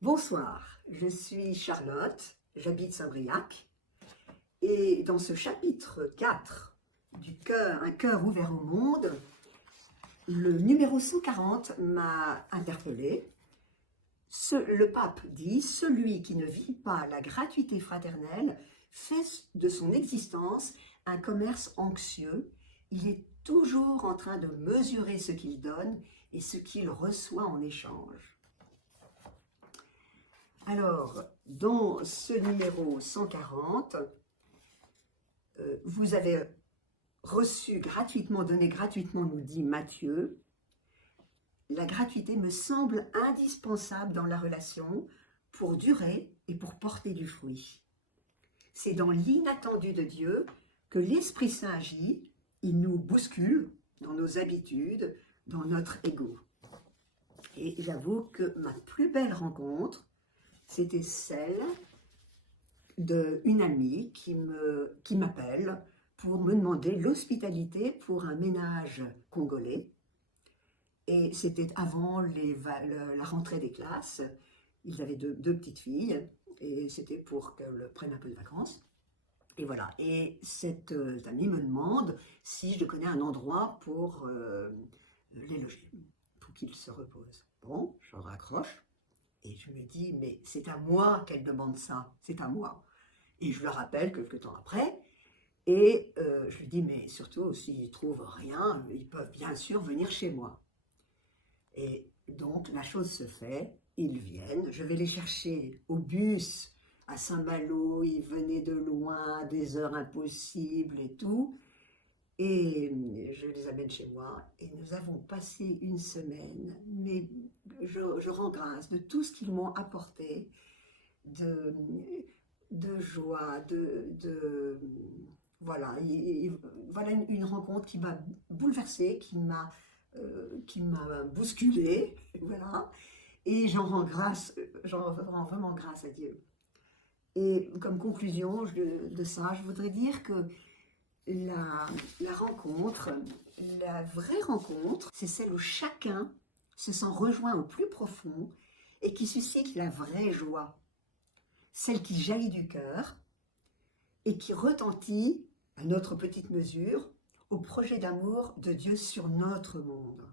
Bonsoir, je suis Charlotte, j'habite Saint-Briac et dans ce chapitre 4 du cœur, un cœur ouvert au monde, le numéro 140 m'a interpellée. Le pape dit « Celui qui ne vit pas la gratuité fraternelle fait de son existence un commerce anxieux. Il est toujours en train de mesurer ce qu'il donne et ce qu'il reçoit en échange. » Alors, dans ce numéro 140, vous avez reçu gratuitement, donné gratuitement, nous dit Matthieu. La gratuité me semble indispensable dans la relation pour durer et pour porter du fruit. C'est dans l'inattendu de Dieu que l'Esprit Saint agit, il nous bouscule dans nos habitudes, dans notre ego. Et j'avoue que ma plus belle rencontre, c'était celle d'une amie qui m'appelle pour me demander l'hospitalité pour un ménage congolais. Et c'était avant la rentrée des classes. Ils avaient deux petites filles et c'était pour qu'elles prennent un peu de vacances. Et voilà. Et cette amie me demande si je connais un endroit pour les loger, pour qu'ils se reposent. Bon, je raccroche. Et je me dis, mais c'est à moi qu'elle demande ça, c'est à moi. Et je le rappelle quelques temps après, et je lui dis, mais surtout, s'ils ne trouvent rien, ils peuvent bien sûr venir chez moi. Et donc, la chose se fait, ils viennent, je vais les chercher au bus à Saint-Malo, ils venaient de loin, des heures impossibles et tout. Et je les amène chez moi et nous avons passé une semaine, mais je rends grâce de tout ce qu'ils m'ont apporté, de joie, voilà, voilà une rencontre qui m'a bouleversée, qui m'a bousculée, voilà, et j'en rends vraiment grâce à Dieu. Et comme conclusion de ça, je voudrais dire que la rencontre, la vraie rencontre, c'est celle où chacun se sent rejoint au plus profond et qui suscite la vraie joie, celle qui jaillit du cœur et qui retentit, à notre petite mesure, au projet d'amour de Dieu sur notre monde.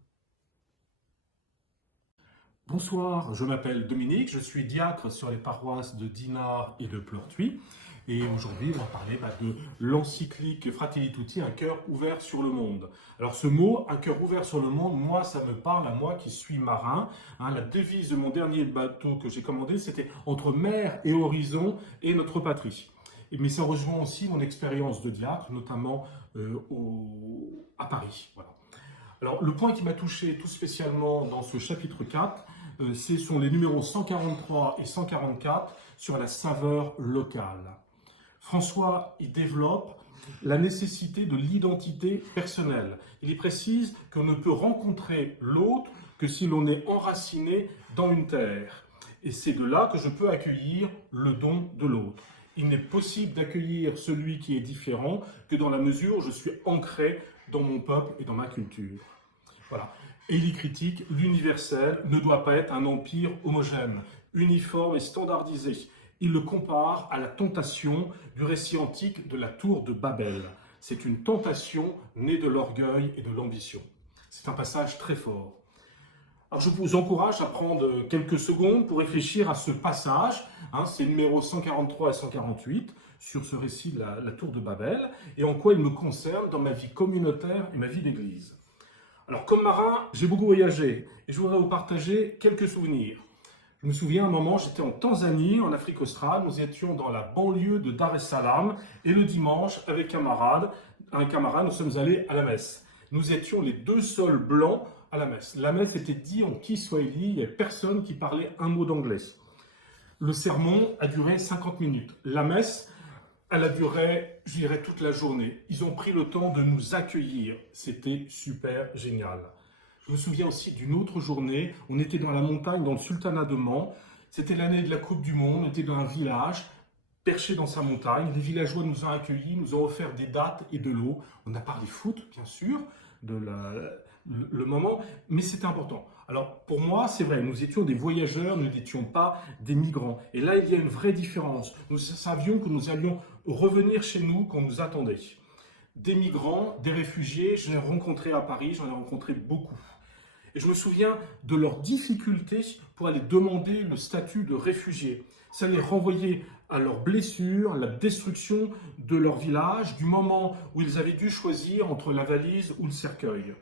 Bonsoir, je m'appelle Dominique, je suis diacre sur les paroisses de Dinard et de Pleurtuis. Et aujourd'hui, on va parler de l'encyclique Fratelli Tutti, un cœur ouvert sur le monde. Alors ce mot, un cœur ouvert sur le monde, moi, ça me parle à moi qui suis marin. La devise de mon dernier bateau que j'ai commandé, c'était « Entre mer et horizon et notre patrie ». Mais ça rejoint aussi mon expérience de diacre, notamment à Paris. Voilà. Alors le point qui m'a touché tout spécialement dans ce chapitre 4, ce sont les numéros 143 et 144 sur la saveur locale. François y développe la nécessité de l'identité personnelle. Il y précise qu'on ne peut rencontrer l'autre que si l'on est enraciné dans une terre. Et c'est de là que je peux accueillir le don de l'autre. Il n'est possible d'accueillir celui qui est différent que dans la mesure où je suis ancré dans mon peuple et dans ma culture. Voilà. Et il y critique, l'universel ne doit pas être un empire homogène, uniforme et standardisé. Il le compare à la tentation du récit antique de la tour de Babel. C'est une tentation née de l'orgueil et de l'ambition. C'est un passage très fort. Alors je vous encourage à prendre quelques secondes pour réfléchir à ce passage, c'est numéros 143 et 148, sur ce récit de la tour de Babel, et en quoi il me concerne dans ma vie communautaire et ma vie d'église. Alors comme marin, j'ai beaucoup voyagé, et je voudrais vous partager quelques souvenirs. Je me souviens, à un moment, j'étais en Tanzanie, en Afrique australe. Nous étions dans la banlieue de Dar es Salaam. Et le dimanche, avec un camarade, nous sommes allés à la messe. Nous étions les deux seuls blancs à la messe. La messe était dite en Kiswahili. Il n'y avait personne qui parlait un mot d'anglais. Le sermon a duré 50 minutes. La messe, elle a duré, je dirais, toute la journée. Ils ont pris le temps de nous accueillir. C'était super génial. Je me souviens aussi d'une autre journée, on était dans la montagne, dans le sultanat d'Oman. C'était l'année de la Coupe du Monde, on était dans un village, perché dans sa montagne. Les villageois nous ont accueillis, nous ont offert des dattes et de l'eau. On a parlé foot, bien sûr, de le moment, mais c'était important. Alors pour moi, c'est vrai, nous étions des voyageurs, nous n'étions pas des migrants. Et là, il y a une vraie différence. Nous savions que nous allions revenir chez nous, qu'on nous attendait. Des migrants, des réfugiés, j'en ai rencontré à Paris, j'en ai rencontré beaucoup. Et je me souviens de leurs difficultés pour aller demander le statut de réfugié. Ça les renvoyait à leurs blessures, la destruction de leur village, du moment où ils avaient dû choisir entre la valise ou le cercueil.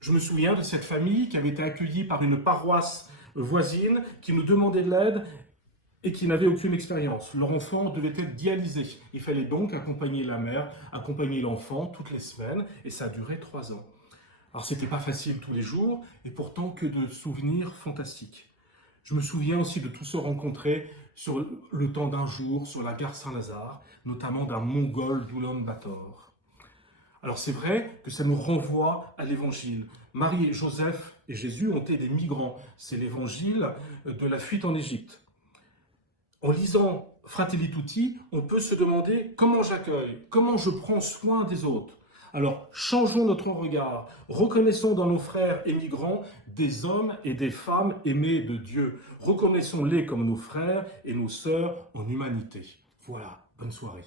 Je me souviens de cette famille qui avait été accueillie par une paroisse voisine qui nous demandait de l'aide et qui n'avait aucune expérience. Leur enfant devait être dialysé. Il fallait donc accompagner la mère, accompagner l'enfant toutes les semaines, et ça a duré 3 ans. Alors c'était pas facile tous les jours, et pourtant que de souvenirs fantastiques. Je me souviens aussi de tous se rencontrer sur le temps d'un jour sur la gare Saint-Lazare, notamment d'un Mongol d'Oulan-Bator. Alors c'est vrai que ça nous renvoie à l'évangile. Marie, Joseph et Jésus ont été des migrants. C'est l'évangile de la fuite en Égypte. En lisant Fratelli Tutti, on peut se demander comment j'accueille, comment je prends soin des autres. Alors, changeons notre regard, reconnaissons dans nos frères émigrants des hommes et des femmes aimés de Dieu. Reconnaissons-les comme nos frères et nos sœurs en humanité. Voilà, bonne soirée.